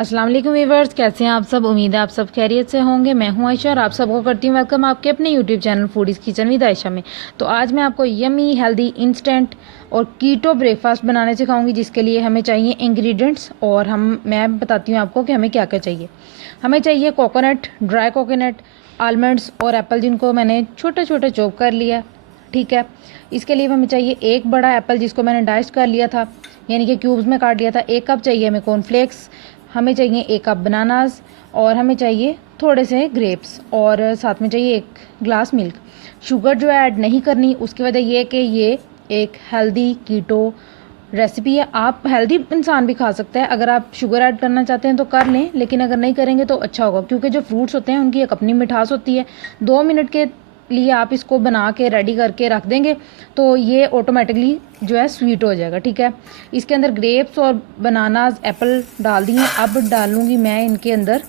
अस्सलाम वालेकुम व्यूअर्स, कैसे हैं आप सब। उम्मीद है आप सब खैरियत से होंगे। मैं हूं आयशा और आप सबको करती हूं वेलकम आपके अपने YouTube channel foodies kitchen with Ayesha में। तो आज मैं आपको यमी हेल्दी इंस्टेंट और कीटो ब्रेकफास्ट बनाने सिखाऊंगी, जिसके लिए हमें चाहिए इंग्रेडिएंट्स। और मैं बताती हूँ आपको कि हमें क्या क्या चाहिए। हमें चाहिए कोकोनट, ड्राई कोकोनट, आलमंड्स और एप्पल, जिनको मैंने छोटे छोटे चॉप कर लिया। ठीक है, इसके लिए हमें चाहिए एक बड़ा एप्पल जिसको मैंने डाइस कर लिया था, यानी कि क्यूब्स में काट लिया था। 1 कप चाहिए हमें कॉर्नफ्लेक्स, हमें चाहिए 1 कप बनानास, और हमें चाहिए थोड़े से ग्रेप्स, और साथ में चाहिए 1 ग्लास मिल्क। शुगर जो ऐड नहीं करनी, उसकी वजह ये कि ये एक हेल्दी कीटो रेसिपी है। आप हेल्दी इंसान भी खा सकते हैं। अगर आप शुगर ऐड करना चाहते हैं तो कर लें, लेकिन अगर नहीं करेंगे तो अच्छा होगा, क्योंकि जो फ्रूट्स होते हैं उनकी एक अपनी मिठास होती है। 2 मिनट के लिए आप इसको बना के रेडी करके रख देंगे तो ये ऑटोमेटिकली जो है स्वीट हो जाएगा। ठीक है, इसके अंदर ग्रेप्स और बनानाज, एप्पल डाल दिए। अब डालूंगी मैं इनके अंदर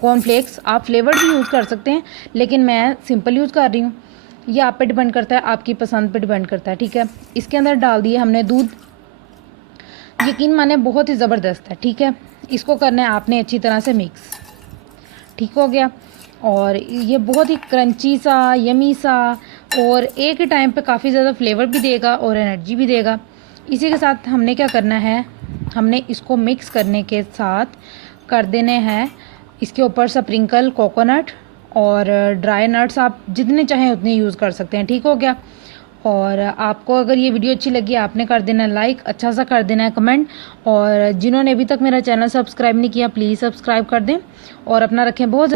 कॉर्नफ्लेक्स। आप फ्लेवर्ड भी यूज़ कर सकते हैं, लेकिन मैं सिंपल यूज़ कर रही हूँ। ये आप पे डिपेंड करता है, आपकी पसंद पे डिपेंड करता है। ठीक है, इसके अंदर डाल दिए हमने दूध। यकीन माने बहुत ही ज़बरदस्त है। ठीक है, इसको करना है आपने अच्छी तरह से मिक्स। ठीक हो गया, और ये बहुत ही क्रंची सा, यमी सा, और एक ही टाइम पे काफ़ी ज़्यादा फ्लेवर भी देगा और एनर्जी भी देगा। इसी के साथ हमने क्या करना है, हमने इसको मिक्स करने के साथ कर देने हैं इसके ऊपर स्प्रिंकल कोकोनट और ड्राई नट्स। आप जितने चाहें उतने यूज़ कर सकते हैं। ठीक हो गया, और आपको अगर ये वीडियो अच्छी लगी आपने कर देना है लाइक, अच्छा सा कर देना है कमेंट, और जिन्होंने अभी तक मेरा चैनल सब्सक्राइब नहीं किया प्लीज़ सब्सक्राइब कर दें, और अपना रखें बहुत